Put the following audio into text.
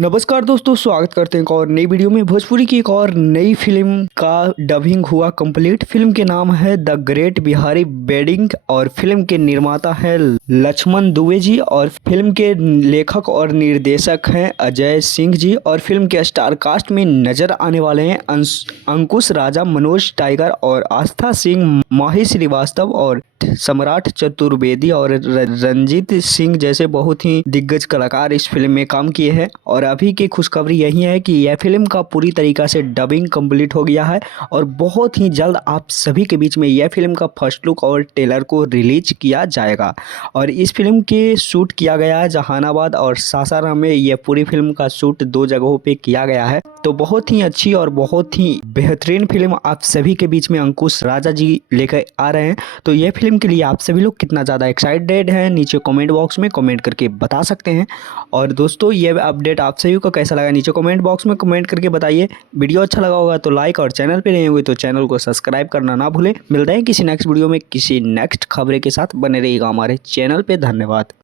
नमस्कार दोस्तों, स्वागत करते हैं एक और नई वीडियो में। भोजपुरी की एक और नई फिल्म का डबिंग हुआ कंप्लीट। फिल्म के नाम है द ग्रेट बिहारी वेडिंग और फिल्म के निर्माता है लक्ष्मण दुबे जी और फिल्म के लेखक और निर्देशक हैं अजय सिंह जी। और फिल्म के स्टार कास्ट में नजर आने वाले हैं अंकुश राजा, मनोज टाइगर और आस्था सिंह, माही श्रीवास्तव और सम्राट चतुर्वेदी और रंजीत सिंह जैसे बहुत ही दिग्गज कलाकार इस फिल्म में काम किए हैं। और अभी की खुशखबरी यही है कि यह फिल्म का पूरी तरीका से डबिंग कंप्लीट हो गया है और बहुत ही जल्द आप सभी के बीच में यह फिल्म का फर्स्ट लुक और ट्रेलर को रिलीज किया जाएगा। और इस फिल्म के शूट किया गया है जहानाबाद और सासाराम में। यह पूरी फिल्म का शूट 2 जगहों पे किया गया है। तो बहुत ही अच्छी और बहुत ही बेहतरीन फिल्म आप सभी के बीच में अंकुश राजा जी लेकर आ रहे हैं। तो यह फिल्म के लिए आप सभी लोग कितना ज़्यादा एक्साइटेड हैं, नीचे कमेंट बॉक्स में कमेंट करके बता सकते हैं। और दोस्तों, यह अपडेट आप सभी को कैसा लगा नीचे कमेंट बॉक्स में कमेंट करके बताइए। वीडियो अच्छा लगा होगा तो लाइक और चैनल पे नए हुए तो चैनल को सब्सक्राइब करना ना भूलें। मिलते हैं किसी नेक्स्ट वीडियो में किसी नेक्स्ट खबरें के साथ। बने रहिएगा हमारे चैनल पे। धन्यवाद।